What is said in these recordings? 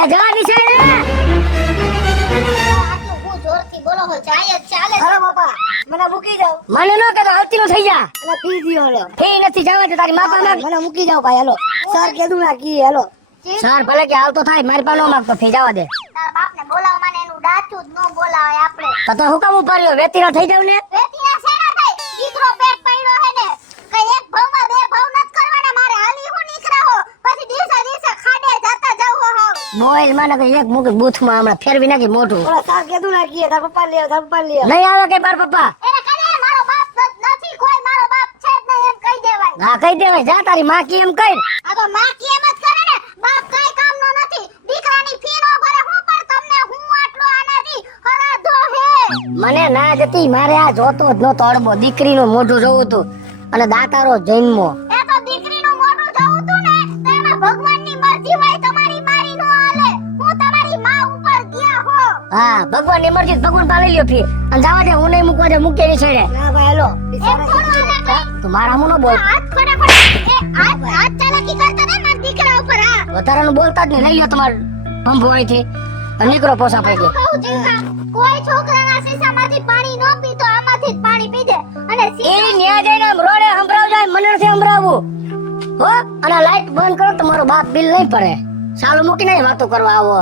એ જવા નિશાળે આટલું હું જોરથી બોલો હો જાય જ ચાલે અરે બાપા મને મૂકી જાવ. મને ન કહેતો આવતી નો થઈ જા એટલે પી દીયો હેલો. ફી નથી જવા દે તારી માપા માંગ મને મૂકી જાવ ભાઈ હેલો. સર કીધું ના કી હેલો. સર ભલે કે આવતો થાય મારી પાસે નો માંગતો ફી જવા દે તારા બાપને બોલાવ મને એનું દાચું જ ન બોલાવે આપણે તો હુકમ ઉપાડ્યો વેતીરા થઈ જાવ ને વેતીના શેના થાય દીકરો પેટ પડ્યો હે ને કઈ એક ભાવમાં બે ભાવ નત કરવાના મારે હાલી હું નીકળા હો પછી દિવસે ખાડે જતા જાવ હો મોબાઈલ માં ને એક મુક બૂથ માં હમણાં ફેરવી નાખી મોટું ઓલા સર કીધું ના કી તાર પપ્પા લે તાર પપ્પા લે. નહીં આવે કે બાર પપ્પા એને કને મારો બાપ નથી કોઈ મારો બાપ છે જ નહીં એમ કહી દેવાય હા કહી દેવાય જા તારી માં કી એમ કઈ આ તો માં કે એમ જ કરે ને બાપ કઈ કામનો નથી દીકરાની ફી નો ભરે હું પણ તમને હું આટલો આનાથી હરાધો હે મને ના જતી મારે આ જોતો જ નતો અડબો દીકરીનું મોઢું જોવું તું અને દાતારો જન્મો એ તો દીકરીનું મોઢું જોવું તું ને તો એમાં ભગવાનની મરજી હોય તમારી મારી નો હાલે હું તમારી માં ઉપર ગયા હો હા ભગવાન ની મરજી ભગવાન પાલી લ્યો ફી અને જવા દે હું નહીં મૂકવા દે મૂકે ની છેડે ના ભાઈ હેલો. એમ થોડું હાલે કઈ તું મારા હું ન બોલ હાથ ખોડા ખોડા એ હાથ ચાલાકી કરતા ને મારા દીકરા ઉપર હા વધારાનું બોલતા જ નહીં લઈ લ્યો તમાર ભંભોળી થી નીકળો પોસા પડી કહું છું કોઈ છોકરાના શીશામાંથી પાણી ન પીતો આમાંથી જ પાણી પી દે અને એ ન્યા જઈને આમ રોડે સંભળાવ જાય મને નથી સંભળાવવું હો અને લાઈટ બંધ કરો તમારો બાપ બિલ નહીં પડે સાલું મૂકીને વાતો કરવા આવો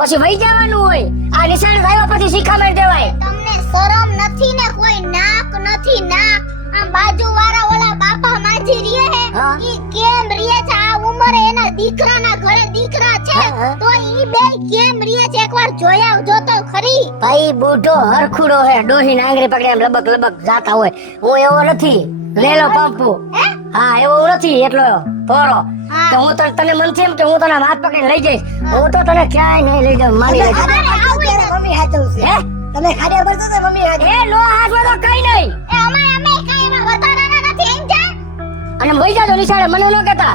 પછી વહી જવાનું હોય આ નિશાળ આવ્યા પછી શિખામણ દેવાય તમને શરમ નથી ને કોઈ નાક નથી નાક આ બાજુવાળા ઓલા બાપા માજી રીએ હે હા. ઈ કેમ રીએ છે આ ઉંમરે એના દીકરાના ઘરે દીકરા છે હા. તો ઈ બે કેમ રીએ છે એકવાર જોઈ આવજો તો ખરી ભાઈ બૂઢો હરખુડો હે ડોહી આંગળી પકડે એમ લબક લબક જાતા હોય હું એવો નથી લેલો પંપુ હે હા એવો હું નથી એટલો પોરો હા. કે હું તને મનથી એમ કે હું તને હાથ પકડીને લઈ જઈશ હું તો તને ક્યાંય નહીં લઈ જાઉં મારી લઈ જાઉં. અરે આવું ત્યારે મમ્મી હાચું છે. હે તમે ખાડે ભરતો તો મમ્મી હાચું. એ નો હાથમાં તો કઈ નહીં એ અમે કઈ એમાં વધારાના નથી એમ જા અને વહી જાજો નિશાળે મને ન કહેતા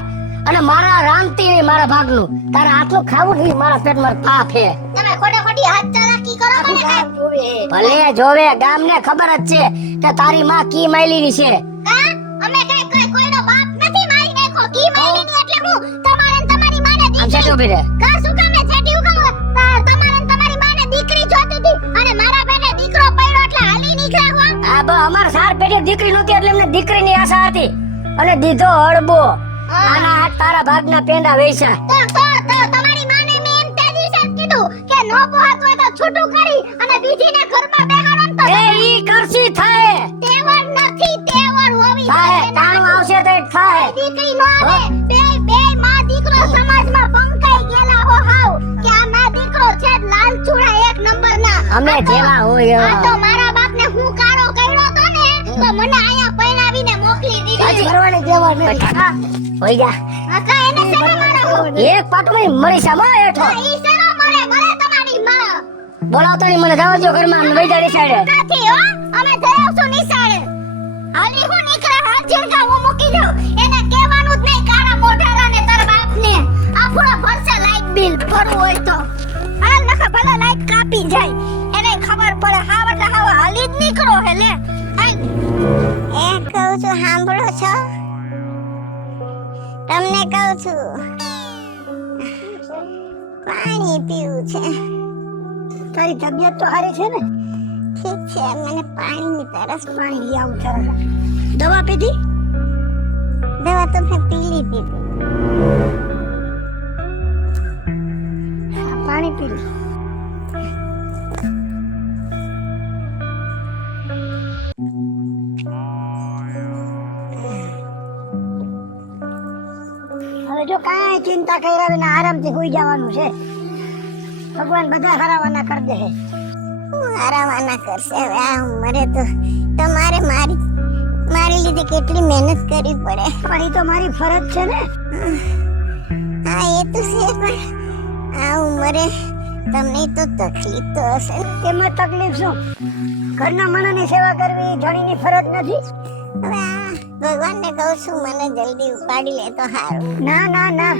અને મારા રામતી નહીં મારા ભાગનું તારા આટલું ખાવું નહીં મારા પેટમાં પાપ હે તમે ખોટી હાથ ચાલાકી કરો મને કઈ કામ જોવે. ભલે જોવે ગામને ખબર જ છે કે તારી માં કી માયલીની છે હા અમે કઈ કોઈનો બાપ નથી મારી નાખો કી મારી ની એટલે હું તમારે ને તમારી માને આમ છે દીકરી ઉભી રહે કા શું કામે છેટી હું કામ તમારે ને તમારી માને દીકરી જોતી હતી અને મારા પેટે દીકરો પડ્યો એટલે હાલી નીકળ્યા હો આ અમારા સાર પેટે દીકરી નહોતી એટલે એમને દીકરીની આશા હતી અને દીધો અડબો આના હાથ તારા ભાગના પેંડા વેચા તો તમારી માને મેં એમ તે દિવસે જ કીધું કે નો પોહાત હોય તો છૂટું કરી અને બીજીને ઘરમાં બેહાડો ને તો એ ઈ કરસી થાય તેવડ નથી તેવડ હોવી થાય જોઈએ. તાણું આવશે તો ઈ થાય દીકરી નો આવે બે માં દીકરો સમાજમાં પંકાઈ ગયેલા હો હાવ કે આ માં દીકરો છે જ લાલચુડા એક નંબરના અમે જેવા હોય આ એવા. તો મારા બાપને હું કાળો કર્યો તો ને તો મને આયા પરણાવીને મોકલી દીધી હાચી કરવાની જેવા નહીં. કાકા, હોઈ જા આકા એને શેનો મારો એક પાટમાં મરી સામો હેઠો ઈ શેનો મરે તમારી માં બોલાવતો નહીં મને જવા દો ઘરમાં અને વહી જા નિશાળે નથી હો અમે જયાવશું નિશાળે હાલી હું નીકળે હાથ ઝીણકા હું મૂકી દઉં એને કહેવાનું જ નહીં કાળા મોઢારાને તારા બાપને આપણો ભરસે લાઈટ બિલ ભરવું હોય તો હાલ નખા ભલે લાઈટ કાપી જાય એને ખબર પડે હાવ એટલે હાવ હાલી જ નીકળો હે લે હાલ એ કહું છું સાંભળો છો તમને કહું છું પાણી પીવું છે તારી તબિયત તો સારી છે ને. ઠીક છે મને પાણીની તરસ પાણી લઈ આવું તરત. દવા પીધી દવા તો મેં પી લીધી પાણી પી લે. હવે જો કાંઈ ચિંતા કર્યા વિના આરામથી સુઈ જવાનું છે. ભગવાન બધા હરાવાના કરી દે. હું આરામાના કરશે હવે આ ઉંમરે તો તમારે મારી લીધે કેટલી મહેનત કરવી પડે પણ એ તો મારી ફરજ છે ને. હા એ તો છે પણ આ ઉંમરે તમને તો તકલીફ તો હશે ને. એમાં તકલીફ શું? ઘરના માણસની સેવા કરવી ધણીની ફરજ નથી. હવે આ ભગવાનને કહું છું મને જલ્દી ઉપાડી લે તો સારું ના ના ના,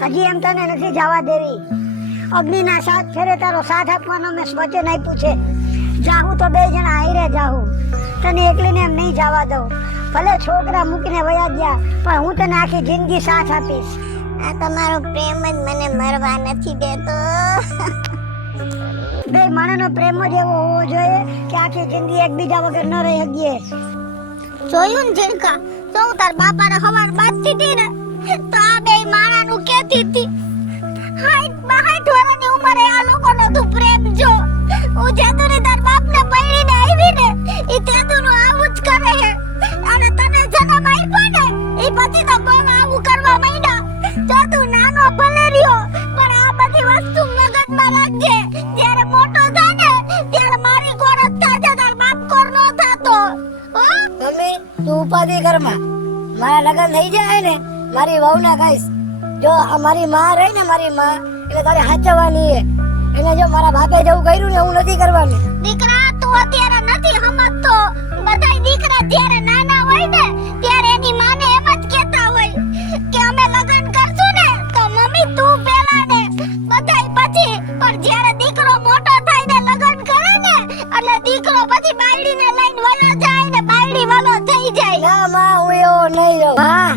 હજી એમ તને નથી જવા દેવી. અગ્નિના સાથ ફેરે તારો સાથ આપવાનો મેં વચન આપ્યું છે. જાહું તો બે જણા હારે જાહું, તને એકલીને એમ નહીં જવા દઉં. ભલે છોકરા મૂકીને વયા ગયા પણ હું તને આખી જિંદગી સાથ આપીશ. આ તમારો પ્રેમ જ મને મરવા નથી દેતો. બે માણસનો પ્રેમ જ એવો હોવો જોઈએ કે આખી જિંદગી એકબીજા વગર ન રહી શકીએ. જોયું ને ઝીણકા, તો હું તાર બાપાને હવાર બાંધતી હતી ને તો આ બે માણાનું કહેતી હતી. 60 વર્ષની ઉંમરે આ લોકોનો તું પ્રેમ જો. હું જેદુની તાર બાપને પૈણીને આવી ને ઈ તેદુનું આવું જ કરે છે. અને તને જન્મ આપ્યો ને ઈ પછી તો બહુ આવું કરવા માંડ્યા. જો તું નાનો ભલે રહ્યો પણ આ બધી વસ્તુ મગજમાં રાખજે. જ્યારે મોટો થાય ને ત્યારે મારી કોર જ થાશે, તાર બાપ કોર નો થાતો. હો? મમ્મી તું ઉપાધિ કરમાં. મારા લગ્ન થઈ જાય ને મારી વહુને કહીશ, જો આ મારી માં રહી ને મારી માં એટલે તારે હાચવવાની છે. એને જો મારા બાપે જેવું કર્યું ને એવું નથી કરવાનું. દીકરા તું અત્યારે નથી સમજતો. બધાય દીકરા જ્યારે નાના હોય ને ત્યારે એની માને એમ જ કહેતા હોય કે અમે લગ્ન કરશું ને તો મમ્મી તું પહેલા ને બધાય પછી. પણ જ્યારે દીકરો મોટો થાય ને લગ્ન કરે ને એટલે દીકરો પછી બાયડીને લઈને વલો જાય ને બાયડી વલો થઈ જાય. ના માં હું એવો નહીં રહું. હા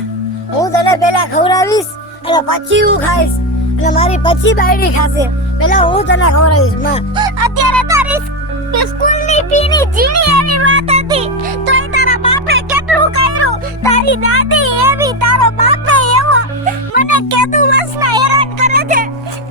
હું તને પેલા ખવડાવીશ અને પછી હું ખાઈશ અને મારી પછી બાયડી ખાશે. પેલા હું તને ખવડાવીશ માં. અત્યારે તારી સ્કૂલની ફીની ઝીણી એવી વાત હતી તોય તારા બાપે કેટલું કર્યું. તારી દાદી એવી, તારો બાપે એવો. મને કેદુ વસના હેરાન કરે છે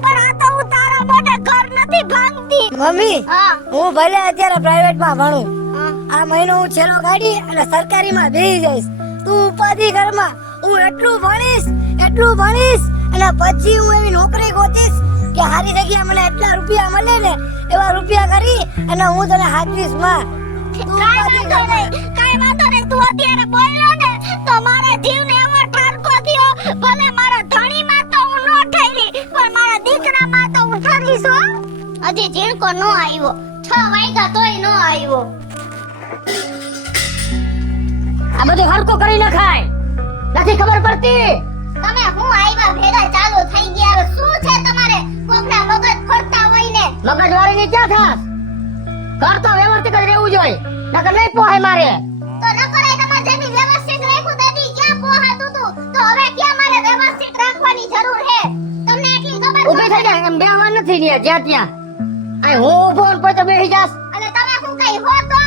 પણ આ તો હું તારા મોઢે ઘર નથી ભાંગતી. મમ્મી હા હું ભલે અત્યારે પ્રાઇવેટમાં ભણું, હા. આ મહિનો હું છેલ્લો કાઢી અને સરકારીમાં બેસી જઈશ. તું ઉપાધિ કરમાં. હું એટલું ભણીશ અને પછી હું એવી નોકરી ગોતીશ કે હારી જગ્યા મને એટલા રૂપિયા મળે ને એવા રૂપિયા કરી અને હું તને હાચવીશ માં. કાંઈ વાંધો નહીં. તું અત્યારે બોલ્યો ને તો મારા જીવને એવો ઠારકો થયો. ભલે મારા ધણીમાં તો હું નો ઠરી પણ મારા દીકરામાં તો હું ઠરીશ હો. હજી ઝીણકો નો આવ્યો. 6 વાગ્યા તોય નો આવ્યો. આ બધું હરકો કરી નખાય, નથી ખબર પડતી. તમે હું આવ્યા ભેગા ચાલુ થઈ ગયા. હવે શું છે તમારે? કોકના મગજ ફરતા હોય ને મગજ વાળીની ક્યાં થાસ? ઘર તો વ્યવસ્થિત જ રહેવું જોઈએ, નકર નહીં પોહાય મારે. તો ન કરે તમારે જેની વ્યવસ્થિત રાખ્યું તેથી ક્યાં પોહાતું તું. તો હવે ક્યાં મારે વ્યવસ્થિત રાખવાની જરૂર છે? તમને એટલી ખબર ઊભી થઈ જાય એમ બેહવા નથી ને જ્યાં ત્યાં. અહીં હું ઊભો ને પછી તો બેસી જાસ. અને તમે શું કઈ હો તો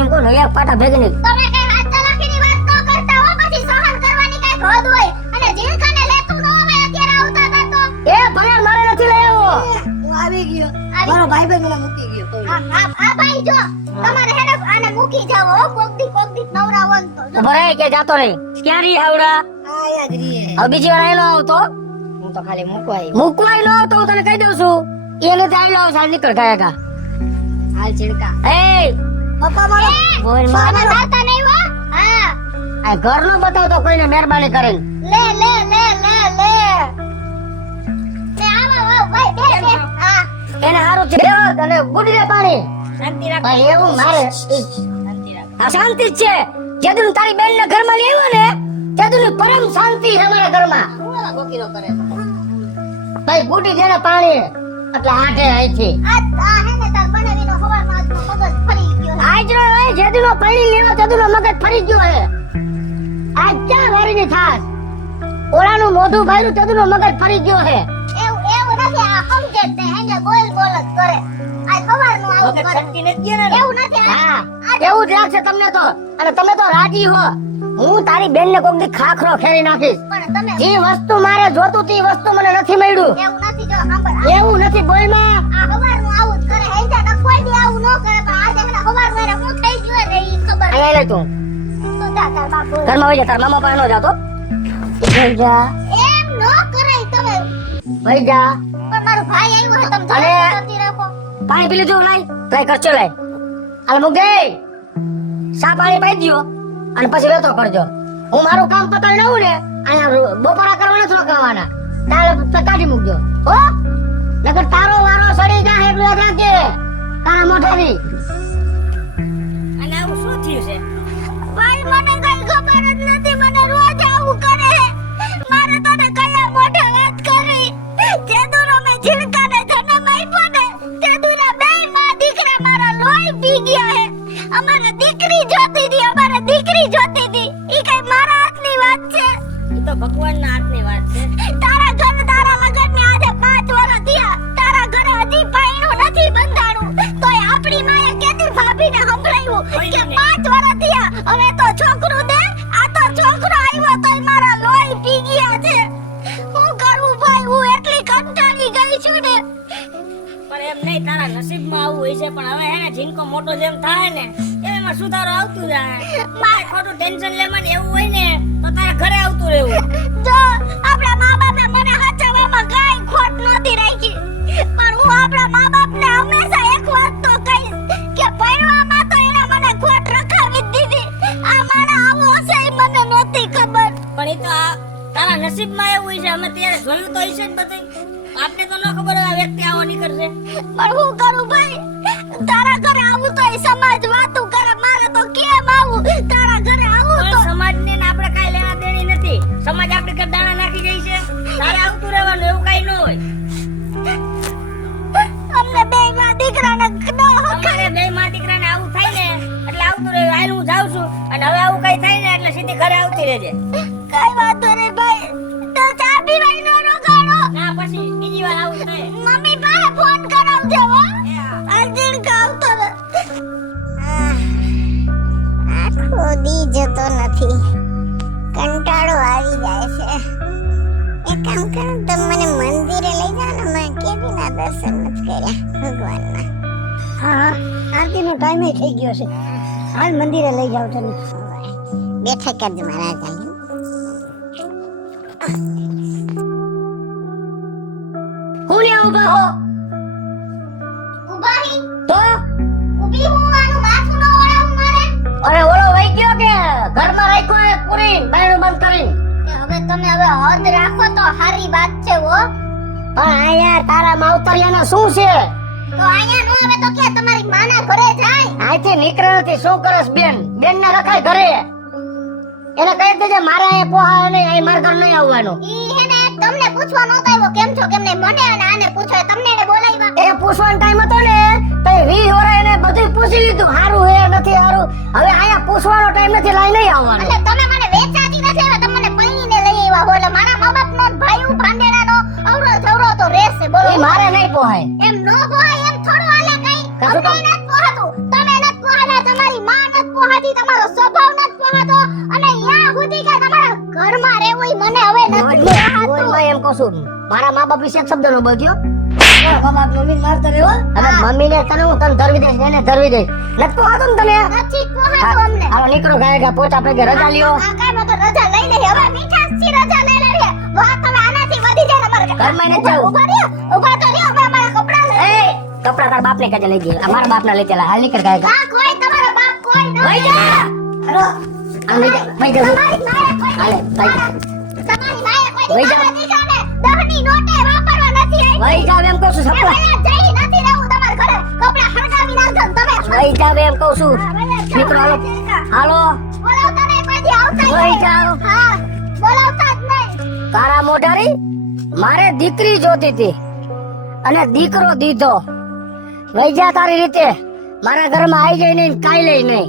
એમ કોણ એક પાટા ભેગની. તમે કઈ હાથ ચલાકીની વાત ન કરતા હો. પછી સહન કરવાની કઈ હદ હોય. અને જીણકાને લેતું ન હોય અત્યારે આવતા હતા તો. એ ભલે મારે નથી લઈ આવ્યો. હું આવી ગયો. મારો ભાઈ મને મૂકી ગયો. આ ભાઈ જો તમારે હેને આને મૂકી જાવ હો. કોક દી નવરા વન તો તો ભરાય કે જાતો રહી. ક્યાં રહી આવડા? આ યાદ રીએ. હવે બીજી વાર આયલો આવતો. હું તો ખાલી મૂકવાઈ. મૂકવાય નો તો હું તને કહી દઉં છું. એને તો આયલો સાલ નીકળ ગયા કા. હાલ ચિડકા. એ પપ્પા મારો બોલ તમે માર. જાતા નહીં હો. હા આ ઘર નો બતાવતો કોઈને મહેરબાની કરીને. લે આમાં વાવ ભાઈ બે હા એને હારું છે અને ગુડી દે પાણી. શાંતિ રાખ. ભાઈ એવું મારે શાંતિ રાખ. આ શાંતિ જ છે. જેદું તારી બેન ને ઘરમાં લઈ આવ્યો ને તેદું પરમ શાંતિ છે અમારા ઘરમાં. હું ગોકીરો કરે. ભાઈ ગુડી દે ને પાણી એટલે આઠે અહીંથી. આ હે ને તાર બનાવીનો હવારમાં આજનો મગજ ફરી ગયો છે. આજ નો એ જેદું નો પાણી લેવા તેદું નો મગજ ફરી ગયો હે. આજ ક્યાં વારીની થાસ? ઓળાનું મોઢું ભાઈરું તેદું નો મગજ ફરી ગયો હે. એવું નથી. આ સમજે જ નહીં. હેંગે બોલ જ કરે. આ સવારનું આવું વખત કરે. શક્તિ નથી ગયા ને. એવું નથી. હા એવું જ લાગશે તમને તો. અને તમે તો રાજી હો. હું તારી બેન ને કોક દી ખાખરો ખેરી નાખીશ. પણ તમે જે વસ્તુ મારે જોતું તી વસ્તુ મને નથી મળ્યું. એવું નથી. જો સાંભળ. એવું નથી બોલ માં. આ હવારનું આવું જ કરે. હેંગે તો કોઈ દી આવું ન કરે. પણ આજે મને હવારમાં એને શું થઈ ગયું ને ઈ ખબર અહીંયા લે તું. તો જા તાર બાપુ. ઘરમાં વઈ જા. તાર મામા પાસે નો જાતો. વઈ જા. એમ ન કરાય તમે. વઈ જા. પણ મારો ભાઈ આવ્યો છે. તમે અરે. જોતી રાખો. પાણી પી લીધું લાઈ. ટ્રાય કરજો લાઈ. હાલ મુક દે. સા પાણી પાઈ દ્યો અને પછી વેતો કરજો. હું મારું કામ પતાવી લઉં ને અહીંયા બપોરા કરવા નથી રોકાવાના. તારે કાઢી મૂકજો હો. નકર તારો વારો સડી જાય એટલું યાદ રાખજે. તારા મોઢાથી. અને આવું શું થયું છે? ભાઈ મને કઈ ખબર જ નથી. મને રોજ આવું કરે. મારે તને કયા મોઢે વાત કરી. જેદુનો મેં ઝીણકાને જન્મ આપ્યો ને તેદુના બેય માં દીકરા મારા લોહી પી ગયા હે. અમારે દીકરી જોતી હતી. ઈ કઈ મારા હાથની વાત છે? એ તો ભગવાનના હાથની વાત છે. નસીબમાં આવું હોય છે પણ હવે હે ને જીનકો મોટો જેમ થાય ને એમાં સુધારો આવતું જાય. મારે ખોટું ટેન્શન લેવાનું એવું હોય ને તો તારા ઘરે આવતું રહેવું. જો આપણા મા બાપે મને હાચવવામાં કાંઈ ખોટ નહોતી રાખી, પણ હું આપણા મા બાપને હંમેશા એક વાત તો કહીશ કે ભણવામાં તો એને મને ખોટ રખાવી જ દીધી. આ મારા આવો હશે ઈ મને નહોતી ખબર. પણ એ તો તારા નસીબમાં એવું હોય છે. અમે ત્યારે જોયું તો હશે જ બધું. આપને તો ન ખબર હોય આ વ્યક્તિ આવો નીકળશે. પણ હું કરું ભાઈ, તારા ઘરે આવું તો ઈ સમાજ વાતું કરે, મારે તો કેમ આવું? તારા ઘરે આવું તો પણ સમાજને ને આપણે કાંઈ લેવા દેણી નથી. સમાજ આપણી ઘર દાણા નાખી જાય છે. તારે આવતું રહેવાનું એવું કાંઈ ન હોય. અમને બે માં દીકરાને તમારે બે માં દીકરાને આવું થાય ને એટલે આવતું રહેવું. હાલ હું જાઉં છું અને હવે આવું કઈ થાય ને એટલે સીધી ઘરે આવતી રહેજે. કઈ વાંધો નહીં ભાઈ, તો ચા પીવાય નો રોકાણો. ના પછી બીજી વાર આવું થાય. મમ્મી પાસે ફોન કરાવજે હો. એ હા. અર્જુન કાવતો આખો દી જતો નથી, કંટાળો આવી જાય છે. એક કામ કરો, તમે મને મંદિરે લઈ જાઓ ને, મેં કેદીના દર્શન નથી કર્યા ભગવાનના. હા આરતીનો ટાઈમ થઈ ગયો છે, હાલ મંદિરે લઈ જાવ તને. બેઠા કરજો મારા ચાલી. હું ને ઊભા હો ઉભા હી તો ઊભી હું, આનું માથું ન ઓળાવું મારે. અરે ઓલો વઈ ગયો કે ઘરમાં રાખ્યો એ પૂરી બાયણું બંધ કરીને. હવે તમે હદ રાખો તો સારી વાત છે હો. પણ આ યાર તારા માવતરિયાનો શું છે? તો અહીંયા નો આવે તો કે તમારી માના ઘરે જાય. આથી નીકળે નથી. શું કરસ બેન? બેન ને રખાય ઘરે. એને કહી દેજે મારે અહીંયા પોહા નહીં, અહીં મારા ઘર નહીં આવવાનું. ઈ હેને તમને પૂછવા નહોતો આવ્યો કેમ છો કેમ નહીં, મને અને આને પૂછો, તમને એને બોલાવ્યા. એ પૂછવાનો ટાઈમ હતો ને તો 20 વર્ષ એને બધું પૂછી લીધું, હારું હે નથી હારું. હવે અહીંયા પૂછવાનો ટાઈમ નથી, લાઈ નહીં આવવાનું. એટલે તમે મને વેચાતી નથી આવ્યા, તમે મને પૈણીને લઈ આવ્યા હો. એટલે મારા મા બાપનો ભાઈ ભાંડેડાનો અવરો જવરો તો રહેશે. બોલો એ મારે નહીં પોહાય. એમ નો પોહાય, એમ થોડું હાલે કઈ. કશું અમને નથી પોહાતું, તમે નથી પોહાતા, તમારી માં નથી પોહાતી, તમારો સ્વભાવ નથી પોહાતો, અને યા સુધી કે તમારા ઘરમાં રહેવું ઈ મને હવે નથી પોહાતું. ઓય એમ કહું છું, મારા મા બાપ વિશે એક શબ્દ નો બોલ્યો. મા બાપ મમ્મી મારતા રહેવો. હવે મમ્મીને તને હું તને ધરવી દઈશ, એને ધરવી દઈશ. નથી પોહાતું ને તને? નથી પોહાતું અમને. હાલો નીકળો, ગાયગા પોચ આપણે કે રજા લ્યો. આ કાંઈ તો રજા લઈ લઈએ, હવે મીઠાશથી રજા લઈ લઈએ. વાત હવે આનાથી વધી જાય ને અમારે. ઘરમાં નથી જવું. ઊભા રહ્યો, ઊભા તો રહ્યો, હવે અમારા કપડાં લઈ. એ કપડા તારા બાપને કાજે લઈ ગયો. મારા બાપના લઈ ચાલા. હાલ નીકળ ગાયગા. આ કોઈ તમારા બાપ કોઈ ન વઈ જા. હાલો આમ લઈ જા. વઈ જા. તમારી માએ કોઈ હાલે વઈ જા. તમારી માએ કોઈ વઈ જા. દીકરાને દહની નોટે વાપરવા નથી આવી. વઈ જા એમ કહું છું. એ સપડા વયા જઈ નથી રહેવું તમારા ઘરે. કપડાં હરગાવી નાખજો ને તમે. વઈ જા એમ કહું છું. નીકળો હાલો. હાલો બોલાવતા નહીં, કોઈથી આવતા વઈ નહીં. જાઓ. હા, બોલાવતા જ નહીં. તારા મોઢારી મારે દીકરી જોતી હતી અને દીકરો દીધો. વઈ જા તારી રીતે. મારા ઘરમાં આવી જાય નહીં, કાઈ લઈ નહીં.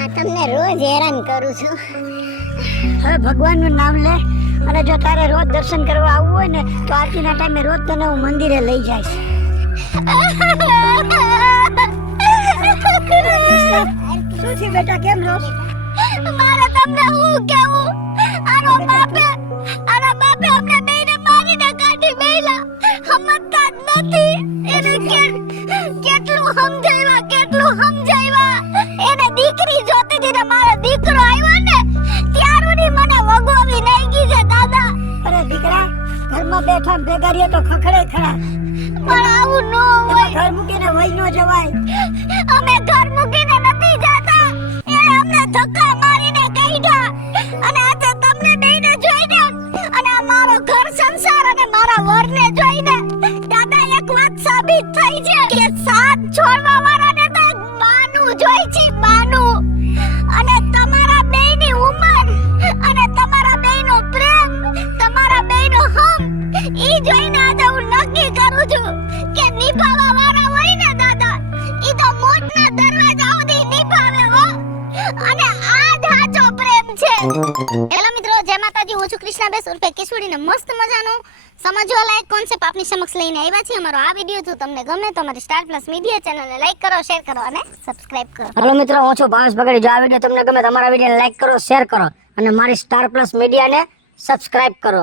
આ તમને રોજ હેરાન કરું છું. હવે ભગવાનનું નામ લે, અને જો તારે રોજ દર્શન કરવા આવવું હોય ને તો આરતીના ટાઈમે રોજ તને હું મંદિરે લઈ જઈશ. શું છે બેટા, કેમ રોજ? મારે તમને હું કેવું, આનો બાપે અમને બેને મારીને કાઢી મેલા. સમજતા જ નથી. એને કેટલું સમજાવ્યા. એને દીકરી જોતી હતી ને મારો દીકરો આવ્યો ને ત્યારની મને વગોવી નાખી છે દાદા. અરે દીકરા, ઘરમાં બેઠા ભેગા રહીએ તો ખખડે ખરા. પણ આવું ન હોય. ઘર મૂકીને વહી ન જવાય. અમે ઘર મૂકીને નથી જતા, એને અમને ધક્કા મારીને કાઢ્યા. અને આજે તમને બેયને જોઈને અને આ મારો ઘર સંસાર અને મારા વરને જોઈને દાદા એક વાત સાબિત થઈ છે કે સાથ છોડવા વાળાને તો બાનું જોઈ છે, બાનું. અને તમારા બેયની ઉંમર અને તમારા બેયનો પ્રેમ, તમારા બેયનો હમ, ઈ જોઈને આજે હું નક્કી કરું છું કે નિભાવવા વાળા હોય ને દાદા, ઈ તો મોટના દરવાજા સુધી નિભાવે હો. અને આ જ સાચો પ્રેમ છે. હેલો મિત્રો, જય માતાજી. હું છું કૃષ્ણાબેન ઉર્ફે કિશોરીને મસ્ત મજાનું સમજવા લાયક કોન્સેપ્ટ આપની સમક્ષ લઈને આવ્યા છીએ. અમારો આ વિડીયો જો તમને ગમે તો અમારી સ્ટાર પ્લસ મીડિયા ચેનલને લાઈક કરો, શેર કરો અને સબસ્ક્રાઇબ કરો. હાલો મિત્રો, હું છું ભાવેશ બગડી. જો આ વિડીયો તમને ગમે તો અમારા વિડીયોને લાઈક કરો, શેર કરો અને મારી સ્ટાર પ્લસ મીડિયાને સબસ્ક્રાઇબ કરો.